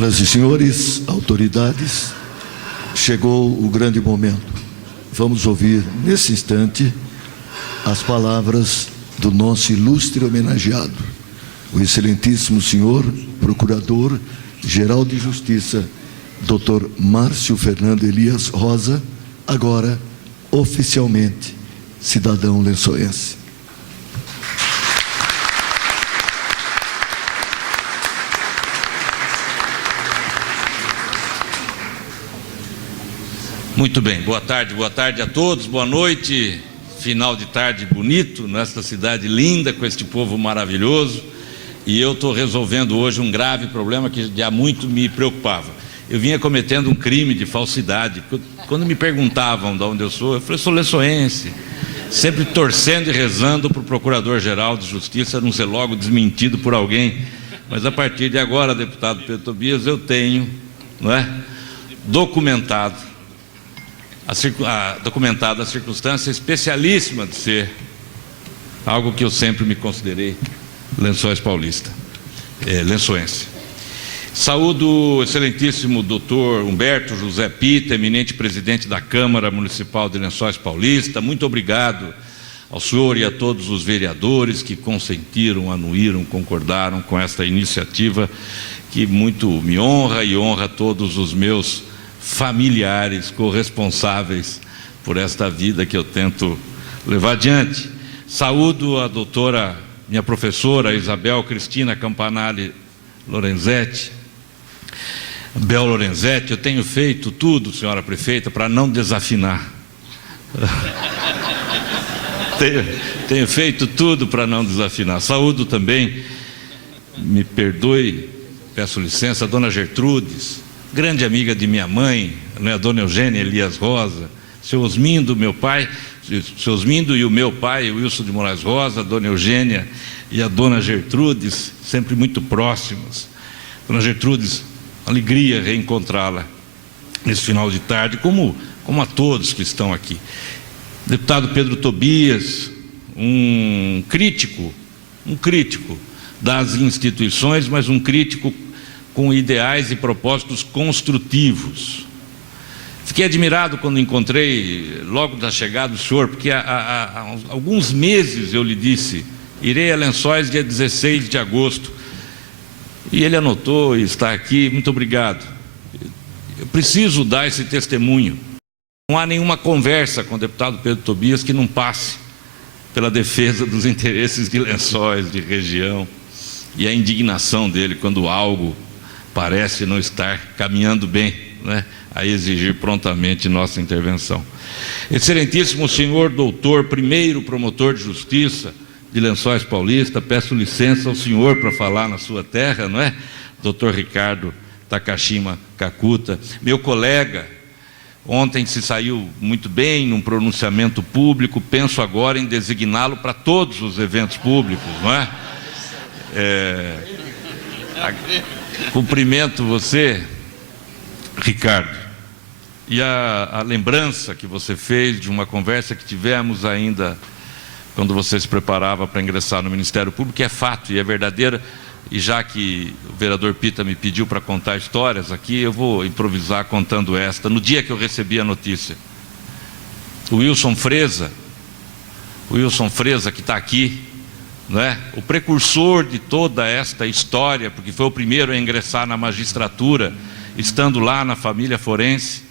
Senhoras e senhores, autoridades, chegou o grande momento. Vamos ouvir, nesse instante, as palavras do nosso ilustre homenageado, o excelentíssimo senhor Procurador-Geral de Justiça, Dr. Márcio Fernando Elias Rosa, agora, oficialmente, cidadão lençoense. Muito bem, boa tarde a todos, boa noite, final de tarde bonito, nesta cidade linda, com este povo maravilhoso, e eu estou resolvendo hoje um grave problema que já muito me preocupava. Eu vinha cometendo um crime de falsidade. Quando me perguntavam de onde eu falei, sou lençoense, sempre torcendo e rezando para o Procurador-Geral de Justiça não ser logo desmentido por alguém, mas a partir de agora, deputado Pedro Tobias, eu tenho, não é, documentada a circunstância especialíssima de ser algo que eu sempre me considerei lençoense. Saúdo o excelentíssimo doutor Humberto José Pita, eminente presidente da Câmara Municipal de Lençóis Paulista. Muito obrigado ao senhor e a todos os vereadores que consentiram, anuíram, concordaram com esta iniciativa que muito me honra e honra todos os meus familiares, corresponsáveis por esta vida que eu tento levar adiante. Saúdo a doutora, minha professora Isabel Cristina Campanale Lorenzetti. Bel Lorenzetti, eu tenho feito tudo, senhora prefeita, para não desafinar. tenho feito tudo para não desafinar. Saúdo também, me perdoe, peço licença, a dona Gertrudes, grande amiga de minha mãe, a dona Eugênia Elias Rosa, seu Osmindo, meu pai, seu Osmindo e o meu pai, o Wilson de Moraes Rosa, a dona Eugênia e a dona Gertrudes, sempre muito próximas. Dona Gertrudes, alegria reencontrá-la nesse final de tarde, como a todos que estão aqui. Deputado Pedro Tobias, um crítico das instituições, mas um crítico com ideais e propósitos construtivos. Fiquei admirado quando encontrei, logo da chegada do senhor, porque há alguns meses eu lhe disse, irei a Lençóis dia 16 de agosto, e ele anotou e está aqui. Muito obrigado. Eu preciso dar esse testemunho. Não há nenhuma conversa com o deputado Pedro Tobias que não passe pela defesa dos interesses de Lençóis, de região, e a indignação dele quando algo parece não estar caminhando bem, né, a exigir prontamente nossa intervenção. Excelentíssimo senhor doutor, primeiro promotor de justiça de Lençóis Paulista, peço licença ao senhor para falar na sua terra, não é? Doutor Ricardo Takashima Kakuta, meu colega, ontem se saiu muito bem num pronunciamento público, penso agora em designá-lo para todos os eventos públicos, não é? Cumprimento você, Ricardo, e a lembrança que você fez de uma conversa que tivemos ainda quando você se preparava para ingressar no Ministério Público, que é fato e é verdadeira, e já que o vereador Pita me pediu para contar histórias aqui, eu vou improvisar contando esta. No dia que eu recebi a notícia, o Wilson Freza que está aqui, não é? O precursor de toda esta história, porque foi o primeiro a ingressar na magistratura, estando lá na família forense,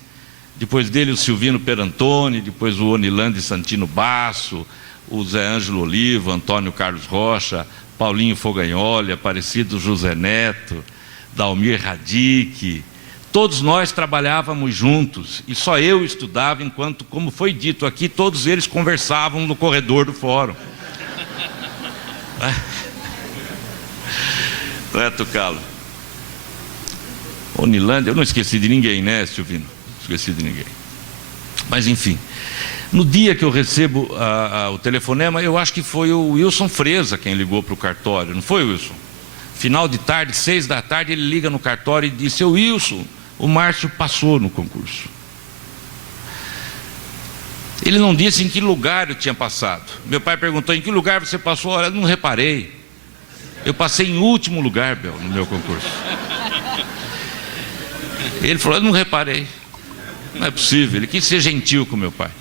depois dele o Silvino Perantoni, depois o Onilande Santino Basso, o Zé Ângelo Oliva, Antônio Carlos Rocha, Paulinho Fogagnoli, Aparecido José Neto, Dalmir Radic, todos nós trabalhávamos juntos, e só eu estudava enquanto, como foi dito aqui, todos eles conversavam no corredor do fórum. Não é, Tucalo? Onilândia, eu não esqueci de ninguém, né, Silvino? Não esqueci de ninguém. Mas, enfim, no dia que eu recebo o telefonema, eu acho que foi o Wilson Freza quem ligou para o cartório, não foi, Wilson? Final de tarde, 6 da tarde, ele liga no cartório e disse: "Ô Wilson, o Márcio passou no concurso." Ele não disse em que lugar eu tinha passado. Meu pai perguntou: "Em que lugar você passou?" Olha, eu não reparei. Eu passei em último lugar, Bel, no meu concurso. Ele falou: eu não reparei. Não é possível. Ele quis ser gentil com meu pai.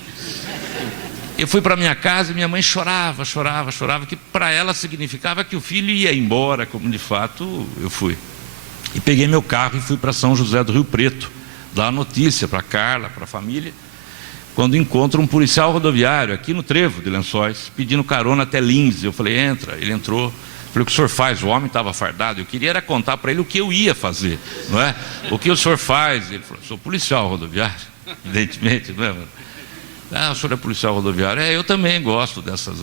Eu fui para minha casa e minha mãe chorava, que para ela significava que o filho ia embora, como de fato eu fui. E peguei meu carro e fui para São José do Rio Preto, dar a notícia para Carla, para a família, quando encontro um policial rodoviário aqui no Trevo de Lençóis, pedindo carona até Lins. Eu falei: entra. Ele entrou. Falei: o que o senhor faz? O homem estava fardado. Eu queria era contar para ele o que eu ia fazer, não é? O que o senhor faz? Ele falou: sou policial rodoviário, evidentemente, não é, mano? Ah, o senhor é policial rodoviário? Eu também gosto dessas.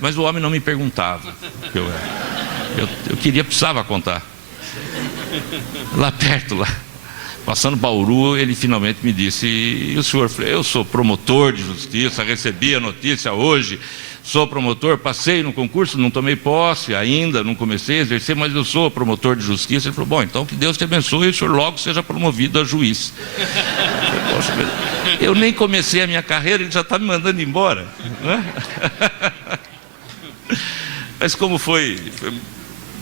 Mas o homem não me perguntava o que eu era. Eu precisava contar. Lá perto, passando Bauru, ele finalmente me disse: e o senhor? Eu falei: eu sou promotor de justiça, recebi a notícia hoje, sou promotor, passei no concurso, não tomei posse ainda, não comecei a exercer, mas eu sou promotor de justiça. Ele falou: bom, então que Deus te abençoe e o senhor logo seja promovido a juiz. Eu falei: poxa, eu nem comecei a minha carreira, ele já está me mandando embora, né? Mas como foi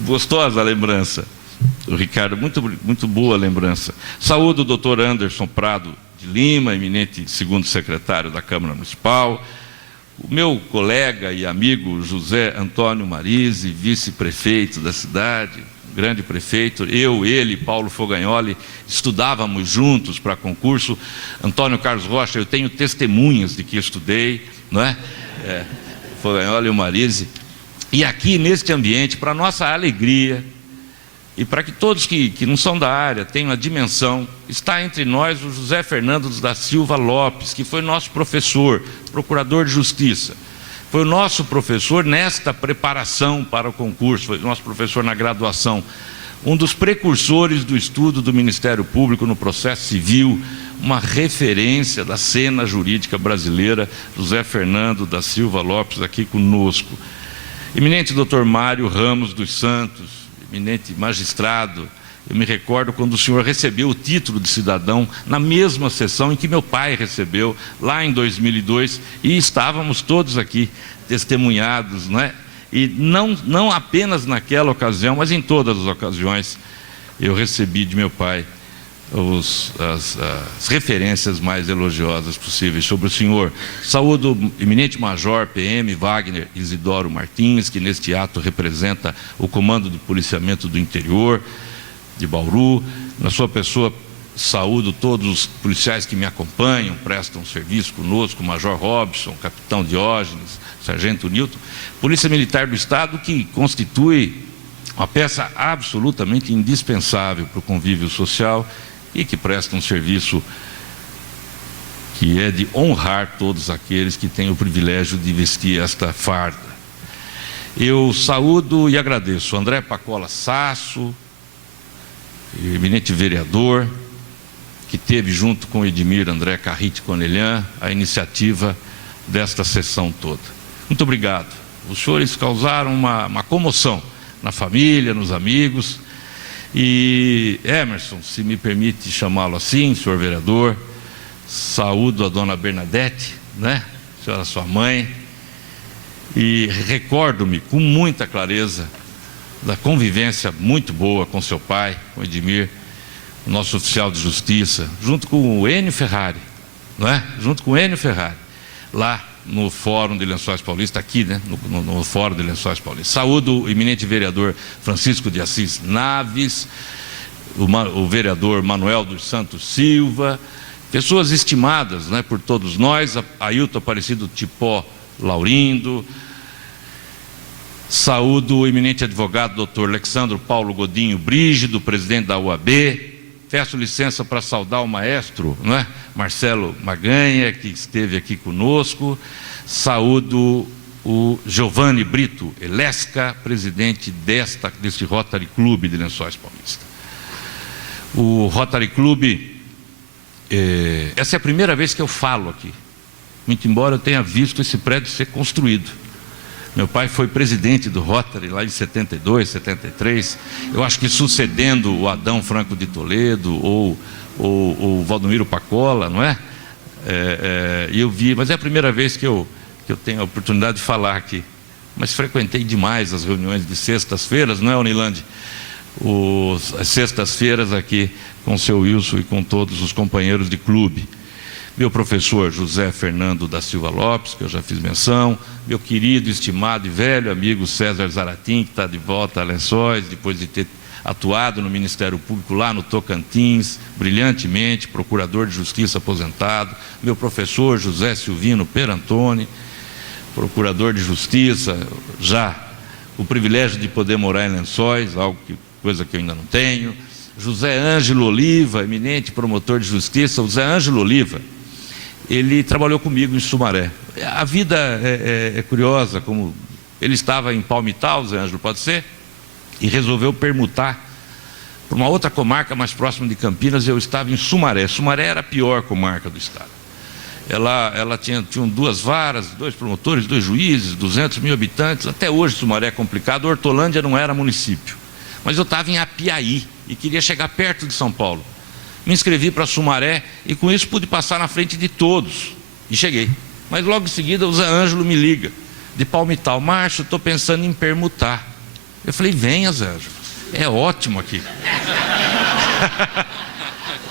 gostosa a lembrança, o Ricardo, muito boa lembrança. Saúdo o doutor Anderson Prado de Lima, eminente segundo secretário da Câmara Municipal, o meu colega e amigo José Antônio Marise, vice-prefeito da cidade, grande prefeito. Ele, Paulo Fogagnoli, estudávamos juntos para concurso. Antônio Carlos Rocha, eu tenho testemunhas de que estudei, não é? Fogagnoli e o Marise. E aqui neste ambiente, para nossa alegria, e para que todos que não são da área tenham a dimensão, está entre nós o José Fernando da Silva Lopes, que foi nosso professor, procurador de justiça. Foi o nosso professor nesta preparação para o concurso, foi nosso professor na graduação. Um dos precursores do estudo do Ministério Público no processo civil, uma referência da cena jurídica brasileira, José Fernando da Silva Lopes, aqui conosco. Eminente doutor Mário Ramos dos Santos, eminente magistrado, eu me recordo quando o senhor recebeu o título de cidadão na mesma sessão em que meu pai recebeu, lá em 2002, e estávamos todos aqui testemunhados, não é? E não apenas naquela ocasião, mas em todas as ocasiões, eu recebi de meu pai as referências mais elogiosas possíveis sobre o senhor. Saúdo o eminente major PM Wagner Isidoro Martins, que neste ato representa o Comando de Policiamento do Interior de Bauru. Na sua pessoa, saúdo todos os policiais que me acompanham, prestam serviço conosco, Major Robson, Capitão Diógenes, Sargento Nilton. Polícia Militar do Estado, que constitui uma peça absolutamente indispensável para o convívio social e que presta um serviço que é de honrar todos aqueles que têm o privilégio de vestir esta farda. Eu saúdo e agradeço André Pacola Sasso, eminente vereador, que teve junto com Edmir André Carrite Conelhan a iniciativa desta sessão toda. Muito obrigado. Os senhores causaram uma comoção na família, nos amigos. E Emerson, se me permite chamá-lo assim, senhor vereador, saúdo a dona Bernadette, né? Senhora sua mãe, e recordo-me com muita clareza da convivência muito boa com seu pai, com Edmir, o nosso oficial de justiça, junto com o Enio Ferrari, não é? Junto com o Enio Ferrari, lá no Fórum de Lençóis Paulista, aqui, né? No Fórum de Lençóis Paulista. Saúdo o eminente vereador Francisco de Assis Naves, o vereador Manuel dos Santos Silva, pessoas estimadas, né, por todos nós, Ailton Aparecido Tipó Laurindo. Saúdo o eminente advogado doutor Alexandro Paulo Godinho Brígido, presidente da UAB. Peço licença para saudar o maestro, não é? Marcelo Maganha, que esteve aqui conosco. Saúdo o Giovanni Brito Elesca, presidente deste Rotary Club de Lençóis Paulista. O Rotary Club, essa é a primeira vez que eu falo aqui, muito embora eu tenha visto esse prédio ser construído. Meu pai foi presidente do Rotary lá em 72, 73, eu acho que sucedendo o Adão Franco de Toledo ou o Valdomiro Pacola, não é? E eu vi, mas é a primeira vez que eu tenho a oportunidade de falar aqui. Mas frequentei demais as reuniões de sextas-feiras, não é, Unilande? As sextas-feiras aqui com o seu Wilson e com todos os companheiros de clube. Meu professor José Fernando da Silva Lopes, que eu já fiz menção, meu querido, estimado e velho amigo César Zaratim, que está de volta a Lençóis, depois de ter atuado no Ministério Público lá no Tocantins, brilhantemente, procurador de justiça aposentado, meu professor José Silvino Perantoni, procurador de justiça, já o privilégio de poder morar em Lençóis, coisa que eu ainda não tenho, José Ângelo Oliva, eminente promotor de justiça. O José Ângelo Oliva, ele trabalhou comigo em Sumaré. A vida é curiosa, como ele estava em Palmital, José Ângelo, pode ser? E resolveu permutar para uma outra comarca mais próxima de Campinas, e eu estava em Sumaré. Sumaré era a pior comarca do estado. Ela tinha 2 varas, 2 promotores, 2 juízes, 200 mil habitantes. Até hoje Sumaré é complicado. Hortolândia não era município. Mas eu estava em Apiaí e queria chegar perto de São Paulo. Me inscrevi para Sumaré e com isso pude passar na frente de todos. E cheguei. Mas logo em seguida o Zé Ângelo me liga, de Palmital: Márcio, estou pensando em permutar. Eu falei: venha, Zé Ângelo, é ótimo aqui.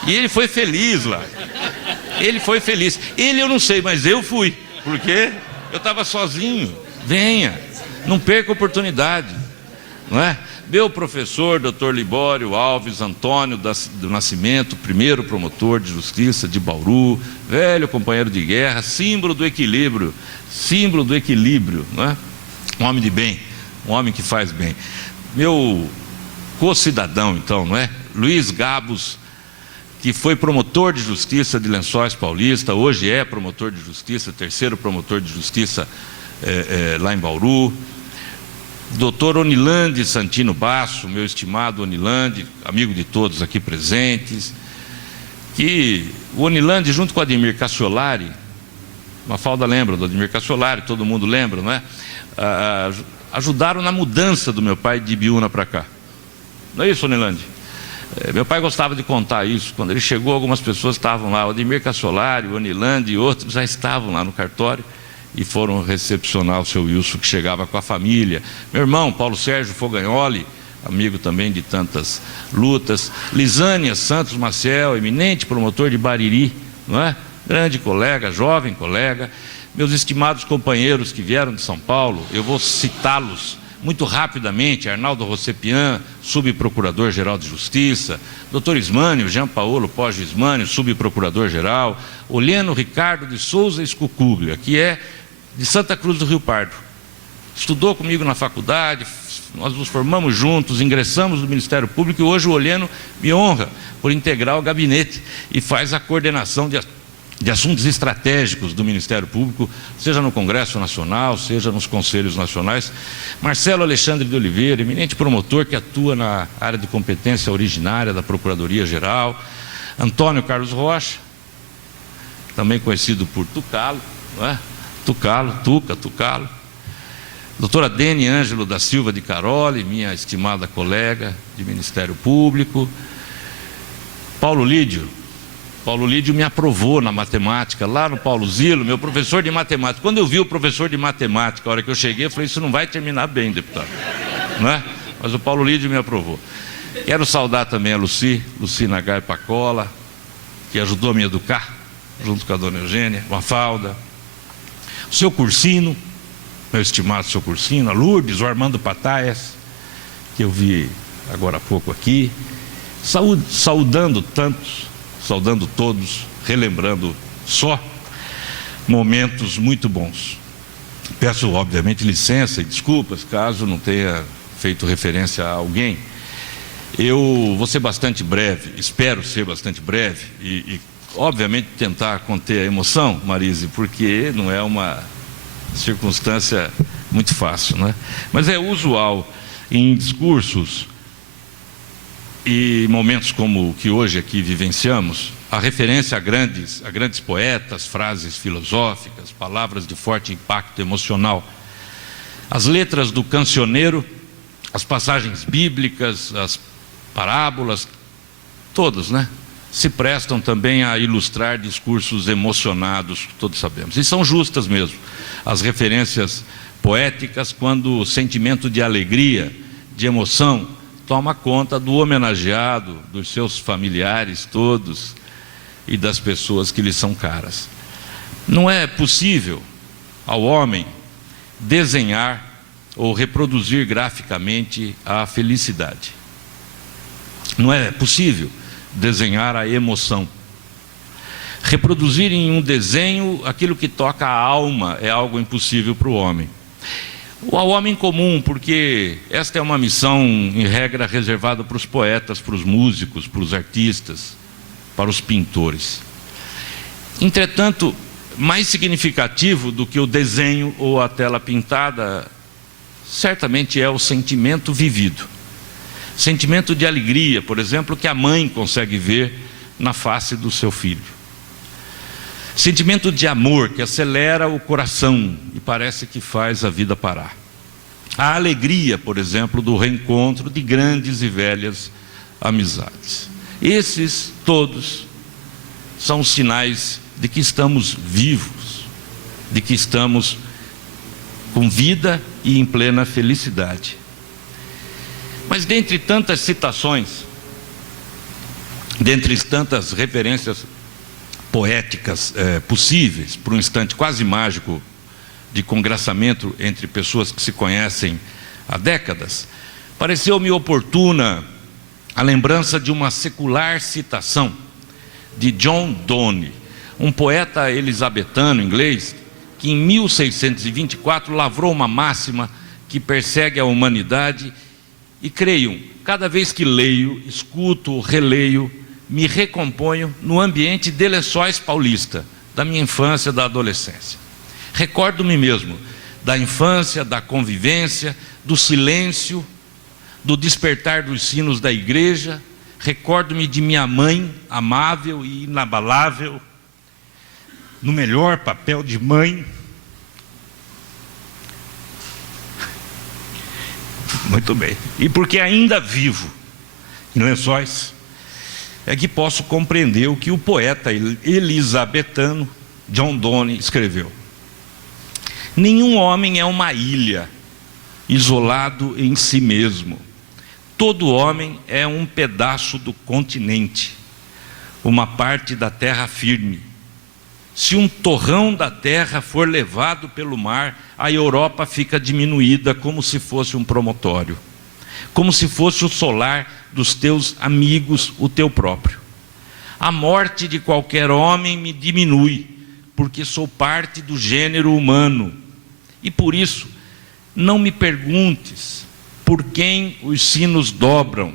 E ele foi feliz lá. Ele foi feliz. Ele eu não sei, mas eu fui, porque eu estava sozinho. Venha, não perca a oportunidade, não é? Meu professor, Dr. Libório Alves Antônio do Nascimento, primeiro promotor de justiça de Bauru, velho companheiro de guerra, símbolo do equilíbrio, não é? Um homem de bem, um homem que faz bem. Meu co-cidadão, então, não é? Luiz Gabos, que foi promotor de justiça de Lençóis Paulista, hoje é promotor de justiça, terceiro promotor de justiça lá em Bauru. Doutor Onilande Santino Basso, meu estimado Onilande, amigo de todos aqui presentes, que o Onilande, junto com o Ademir Cassiolari, Mafalda lembra do Ademir Cassiolari, todo mundo lembra, não é? Ajudaram na mudança do meu pai de Ibiúna para cá. Não é isso, Onilande? Meu pai gostava de contar isso. Quando ele chegou, algumas pessoas estavam lá, o Ademir Cassiolari, o Onilande e outros já estavam lá no cartório e foram recepcionar o seu Wilson, que chegava com a família. Meu irmão Paulo Sérgio Fogagnoli, amigo também de tantas lutas. Lisânia Santos Maciel, eminente promotor de Bariri, não é? Grande colega, jovem colega. Meus estimados companheiros que vieram de São Paulo, eu vou citá-los muito rapidamente: Arnaldo Rossepian, subprocurador-geral de Justiça, Dr. Ismânio, Jean Paulo Poggio Ismânio, subprocurador-geral, Oleno Ricardo de Souza Escucúblia, que é de Santa Cruz do Rio Pardo. Estudou comigo na faculdade, nós nos formamos juntos, ingressamos no Ministério Público, e hoje o Oleno me honra por integrar o gabinete e faz a coordenação de assuntos estratégicos do Ministério Público, seja no Congresso Nacional, seja nos Conselhos Nacionais. Marcelo Alexandre de Oliveira, eminente promotor que atua na área de competência originária da Procuradoria-Geral. Antônio Carlos Rocha, também conhecido por Tucalo, não é? Tucalo. Doutora Dene Ângelo da Silva de Caroli, minha estimada colega de Ministério Público. Paulo Lídio me aprovou na matemática, lá no Paulo Zilo, meu professor de matemática. Quando eu vi o professor de matemática, a hora que eu cheguei, eu falei: isso não vai terminar bem, deputado, não é? Mas o Paulo Lídio me aprovou. Quero saudar também a Luci Nagai Pacola, que ajudou a me educar, junto com a dona Eugênia, Mafalda. O seu Cursino, meu estimado seu Cursino, a Lourdes, o Armando Pataias, que eu vi agora há pouco aqui, saudando todos, relembrando só momentos muito bons. Peço, obviamente, licença e desculpas caso não tenha feito referência a alguém. Eu vou ser bastante breve, espero ser bastante breve e obviamente, tentar conter a emoção, Marise, porque não é uma circunstância muito fácil, né? Mas é usual em discursos e momentos como o que hoje aqui vivenciamos, a referência a grandes poetas, frases filosóficas, palavras de forte impacto emocional. As letras do cancioneiro, as passagens bíblicas, as parábolas, todas, né? Se prestam também a ilustrar discursos emocionados, todos sabemos. E são justas mesmo as referências poéticas, quando o sentimento de alegria, de emoção, toma conta do homenageado, dos seus familiares todos e das pessoas que lhe são caras. Não é possível ao homem desenhar ou reproduzir graficamente a felicidade. Não é possível desenhar a emoção. Reproduzir em um desenho aquilo que toca a alma é algo impossível para o homem. Ou ao homem comum, porque esta é uma missão, em regra, reservada para os poetas, para os músicos, para os artistas, para os pintores. Entretanto, mais significativo do que o desenho ou a tela pintada, certamente é o sentimento vivido. Sentimento de alegria, por exemplo, que a mãe consegue ver na face do seu filho. Sentimento de amor que acelera o coração e parece que faz a vida parar. A alegria, por exemplo, do reencontro de grandes e velhas amizades. Esses todos são sinais de que estamos vivos, de que estamos com vida e em plena felicidade. Mas dentre tantas citações, dentre tantas referências poéticas possíveis, por um instante quase mágico de congraçamento entre pessoas que se conhecem há décadas, pareceu-me oportuna a lembrança de uma secular citação de John Donne, um poeta elisabetano inglês, que em 1624 lavrou uma máxima que persegue a humanidade e, creio, cada vez que leio, escuto, releio, me recomponho no ambiente de Lençóis Paulista, da minha infância, da adolescência. Recordo-me mesmo da infância, da convivência, do silêncio, do despertar dos sinos da igreja. Recordo-me de minha mãe, amável e inabalável, no melhor papel de mãe. Muito bem. E porque ainda vivo em Lençóis, é que posso compreender o que o poeta elisabetano John Donne escreveu. Nenhum homem é uma ilha, isolado em si mesmo. Todo homem é um pedaço do continente, uma parte da terra firme. Se um torrão da terra for levado pelo mar, a Europa fica diminuída como se fosse um promontório, como se fosse o solar dos teus amigos, o teu próprio. A morte de qualquer homem me diminui, porque sou parte do gênero humano. E por isso, não me perguntes por quem os sinos dobram,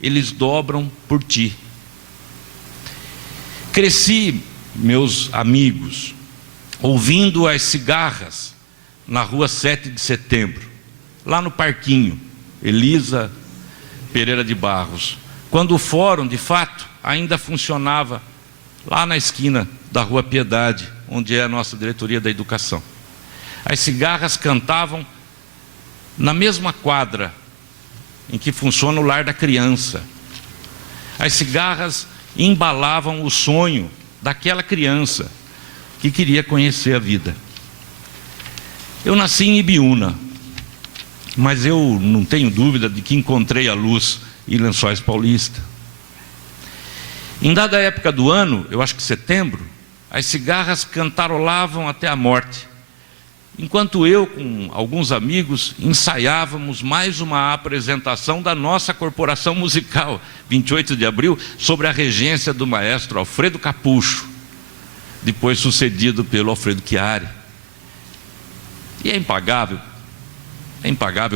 eles dobram por ti. Cresci, meus amigos, ouvindo as cigarras na rua 7 de setembro, lá no parquinho, Elisa Pereira de Barros, quando o fórum, de fato, ainda funcionava lá na esquina da Rua Piedade, onde é a nossa diretoria da educação. As cigarras cantavam na mesma quadra em que funciona o lar da criança. As cigarras embalavam o sonho daquela criança que queria conhecer a vida. Eu nasci em Ibiúna, mas eu não tenho dúvida de que encontrei a luz em Lençóis Paulista. Em dada época do ano, eu acho que setembro, as cigarras cantarolavam até a morte, enquanto eu, com alguns amigos, ensaiávamos mais uma apresentação da nossa corporação musical, 28 de abril, sobre a regência do maestro Alfredo Capucho, depois sucedido pelo Alfredo Chiari. E é impagável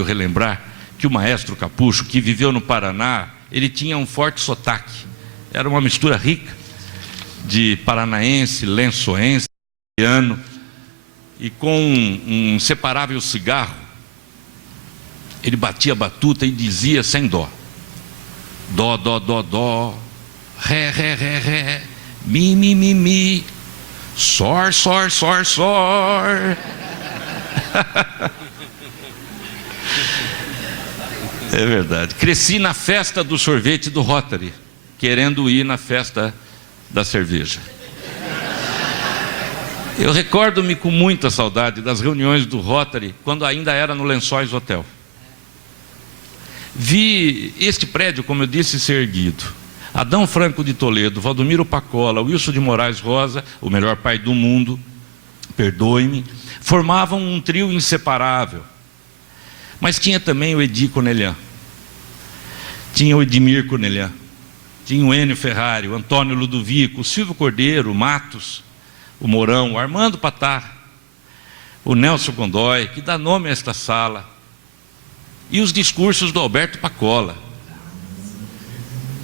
relembrar que o maestro Capucho, que viveu no Paraná, ele tinha um forte sotaque. Era uma mistura rica de paranaense, lençoense, piano, e com um inseparável cigarro, ele batia a batuta e dizia sem dó: dó, dó, dó, dó, ré, ré, ré, ré, mi, mi, mi, mi, sor, sor, sor, sor. É verdade. Cresci na festa do sorvete do Rotary, querendo ir na festa da cerveja. Eu recordo-me com muita saudade das reuniões do Rotary, quando ainda era no Lençóis Hotel. Vi este prédio, como eu disse, ser erguido. Adão Franco de Toledo, Valdomiro Pacola, Wilson de Moraes Rosa, o melhor pai do mundo, perdoe-me, formavam um trio inseparável. Mas tinha também o Edi Cornelian, tinha o Edmir Cornelian, tinha o Enio Ferrari, o Antônio Ludovico, o Silvio Cordeiro, o Matos, o Mourão, o Armando Patar, o Nelson Gondói, que dá nome a esta sala, e os discursos do Alberto Pacola.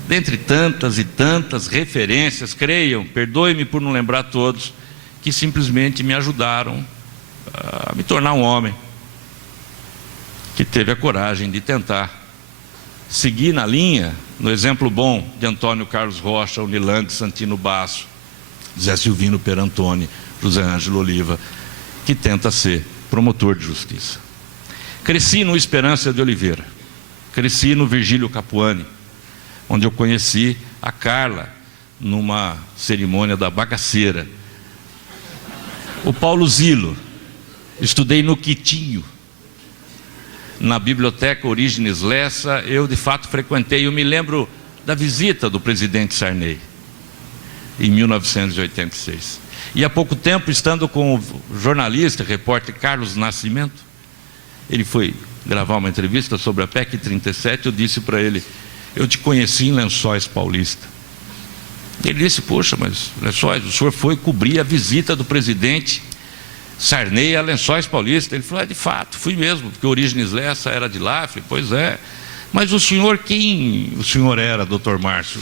Dentre tantas e tantas referências, creiam, perdoe-me por não lembrar todos, que simplesmente me ajudaram a me tornar um homem que teve a coragem de tentar seguir na linha, no exemplo bom de Antônio Carlos Rocha, Unilande Santino Basso, Zé Silvino Perantoni, José Ângelo Oliva, que tenta ser promotor de justiça. Cresci no Esperança de Oliveira, cresci no Virgílio Capuani, onde eu conheci a Carla numa cerimônia da bagaceira. O Paulo Zilo, estudei no Quitinho, na biblioteca Orígenes Lessa, eu de fato frequentei. Eu me lembro da visita do presidente Sarney, em 1986. E há pouco tempo, estando com o jornalista, repórter Carlos Nascimento, ele foi gravar uma entrevista sobre a PEC 37, eu disse para ele, eu te conheci em Lençóis Paulista. Ele disse, poxa, mas Lençóis, o senhor foi cobrir a visita do presidente Sarney a Lençóis Paulista. Ele falou, de fato, fui mesmo, porque Orígenes Lessa era de lá. Eu falei, pois é, mas o senhor, quem o senhor era, doutor Márcio?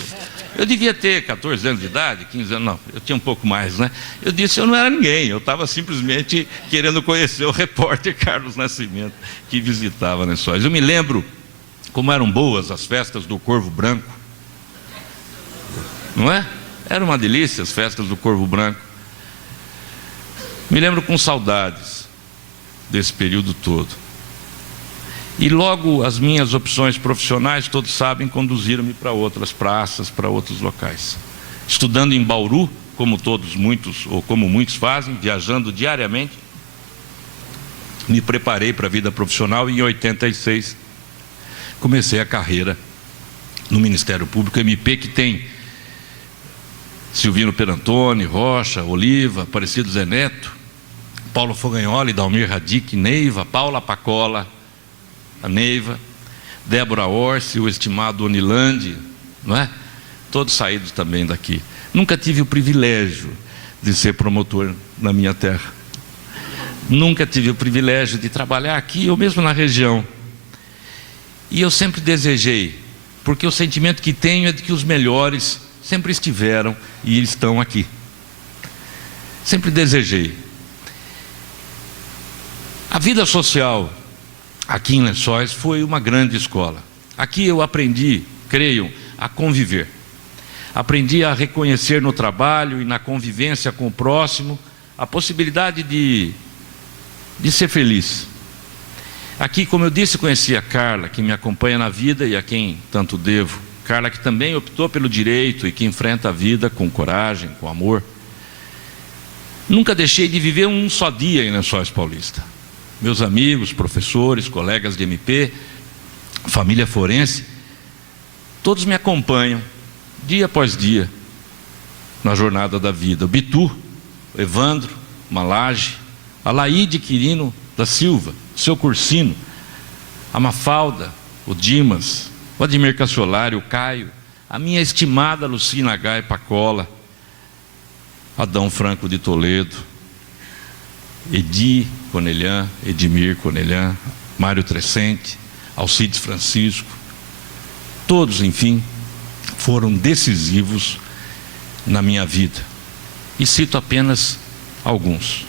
Eu devia ter 14 anos de idade, 15 anos, não, eu tinha um pouco mais, né? Eu disse, eu não era ninguém, eu estava simplesmente querendo conhecer o repórter Carlos Nascimento, que visitava Lençóis. Eu me lembro como eram boas as festas do Corvo Branco, não é? Era uma delícia as festas do Corvo Branco. Me lembro com saudades desse período todo. E logo as minhas opções profissionais, todos sabem, conduziram-me para outras praças, para outros locais. Estudando em Bauru, como todos muitos, ou como muitos fazem, viajando diariamente, me preparei para a vida profissional e em 86 comecei a carreira no Ministério Público MP, que tem Silvino Perantoni, Rocha, Oliva, Aparecido Zé Neto, Paulo Fogagnoli, Dalmir Radic, Neiva, Paula Pacola, a Neiva, Débora Orsi, o estimado Onilande, não é? Todos saídos também daqui. Nunca tive o privilégio de ser promotor na minha terra. Nunca tive o privilégio de trabalhar aqui ou mesmo na região. E eu sempre desejei, porque o sentimento que tenho é de que os melhores sempre estiveram e estão aqui. Sempre desejei. A vida social aqui em Lençóis foi uma grande escola. Aqui eu aprendi, creiam, a conviver. Aprendi a reconhecer no trabalho e na convivência com o próximo a possibilidade de ser feliz. Aqui, como eu disse, conheci a Carla, que me acompanha na vida e a quem tanto devo. Carla, que também optou pelo direito e que enfrenta a vida com coragem, com amor. Nunca deixei de viver um só dia em Lençóis Paulista. Meus amigos, professores, colegas de MP, família forense, todos me acompanham, dia após dia, na jornada da vida. O Bitu, o Evandro, Malage, a Laíde Quirino da Silva, o seu Cursino, a Mafalda, o Dimas, o Ademir Cassolari, o Caio, a minha estimada Lucina Gai Pacola, Adão Franco de Toledo, Edi Cornelian, Edmir Cornelian, Mário Trescente, Alcides Francisco, todos, enfim, foram decisivos na minha vida. E cito apenas alguns.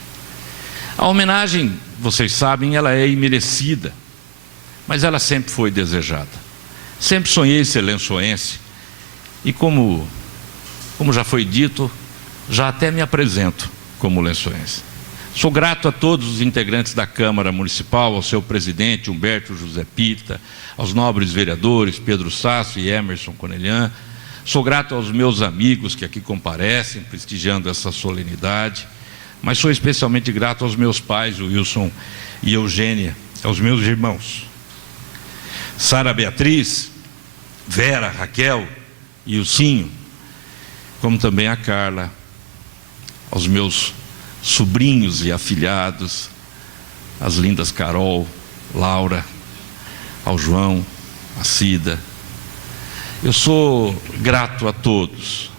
A homenagem, vocês sabem, ela é imerecida, mas ela sempre foi desejada. Sempre sonhei ser lençoense e como já foi dito, já até me apresento como lençoense. Sou grato a todos os integrantes da Câmara Municipal, ao seu presidente Humberto José Pita, aos nobres vereadores Pedro Sasso e Emerson Cornelian. Sou grato aos meus amigos que aqui comparecem, prestigiando essa solenidade. Mas sou especialmente grato aos meus pais, o Wilson e Eugênia, aos meus irmãos. Sara Beatriz, Vera, Raquel e o Cinho, como também a Carla, aos meus sobrinhos e afilhados, as lindas Carol, Laura, ao João, a Cida. Eu sou grato a todos,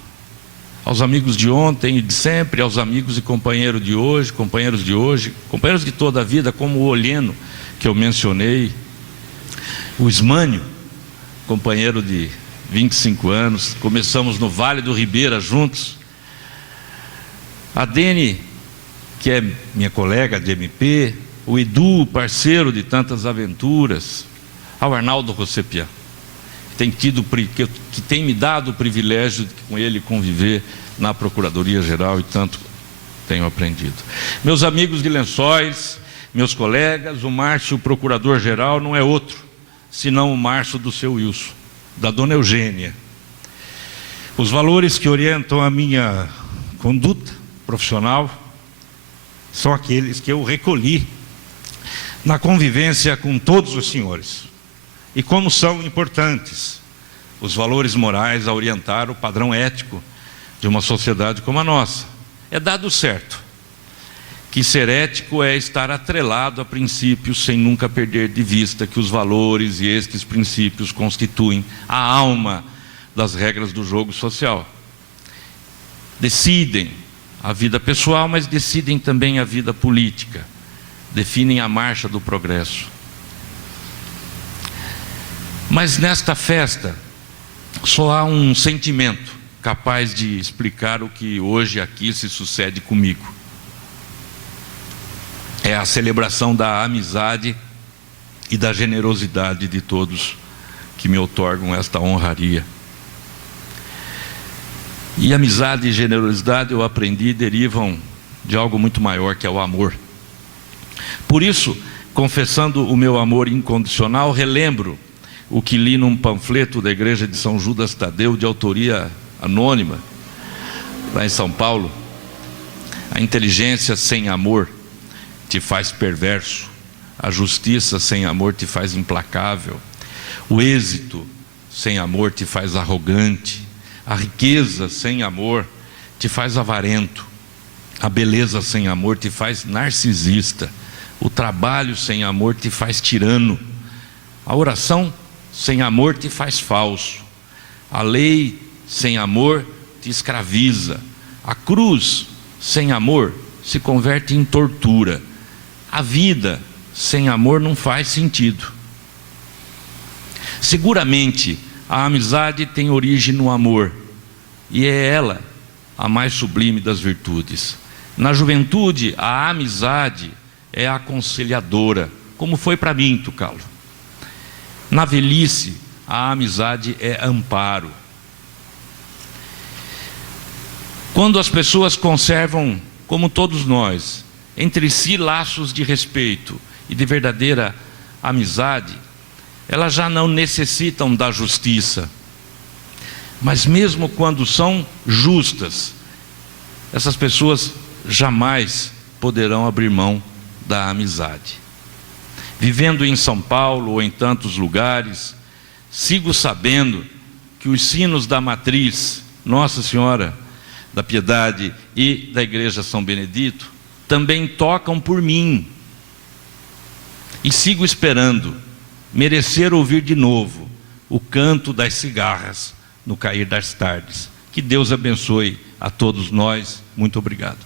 aos amigos de ontem e de sempre, aos amigos e companheiros de hoje, companheiros de toda a vida, como o Olheno, que eu mencionei, o Ismânio, companheiro de 25 anos, começamos no Vale do Ribeira juntos, a Dene, que é minha colega de MP, o Edu, parceiro de tantas aventuras, ao Arnaldo Rossepian, que tem me dado o privilégio de com ele conviver na Procuradoria-Geral e tanto tenho aprendido. Meus amigos de Lençóis, meus colegas, o Márcio, o Procurador-Geral, não é outro, senão o Márcio do seu Wilson, da Dona Eugênia. Os valores que orientam a minha conduta profissional são aqueles que eu recolhi na convivência com todos os senhores. E como são importantes os valores morais a orientar o padrão ético de uma sociedade como a nossa. É dado certo que ser ético é estar atrelado a princípios sem nunca perder de vista que os valores e estes princípios constituem a alma das regras do jogo social. Decidem a vida pessoal, mas decidem também a vida política, definem a marcha do progresso. Mas nesta festa só há um sentimento capaz de explicar o que hoje aqui se sucede comigo. É a celebração da amizade e da generosidade de todos que me outorgam esta honraria. E amizade e generosidade, eu aprendi, derivam de algo muito maior, que é o amor. Por isso, confessando o meu amor incondicional, relembro o que li num panfleto da Igreja de São Judas Tadeu, de autoria anônima, lá em São Paulo. A inteligência sem amor te faz perverso, a justiça sem amor te faz implacável, o êxito sem amor te faz arrogante, a riqueza sem amor te faz avarento, a beleza sem amor te faz narcisista, o trabalho sem amor te faz tirano, a oração sem amor te faz falso, a lei sem amor te escraviza, a cruz sem amor se converte em tortura, a vida sem amor não faz sentido. Seguramente a amizade tem origem no amor, e é ela a mais sublime das virtudes. Na juventude, a amizade é aconselhadora, como foi para mim, Tucalo. Na velhice, a amizade é amparo. Quando as pessoas conservam, como todos nós, entre si laços de respeito e de verdadeira amizade, elas já não necessitam da justiça. Mas mesmo quando são justas, essas pessoas jamais poderão abrir mão da amizade. Vivendo em São Paulo ou em tantos lugares, sigo sabendo que os sinos da matriz Nossa Senhora da Piedade e da Igreja São Benedito também tocam por mim. E sigo esperando merecer ouvir de novo o canto das cigarras no cair das tardes. Que Deus abençoe a todos nós. Muito obrigado.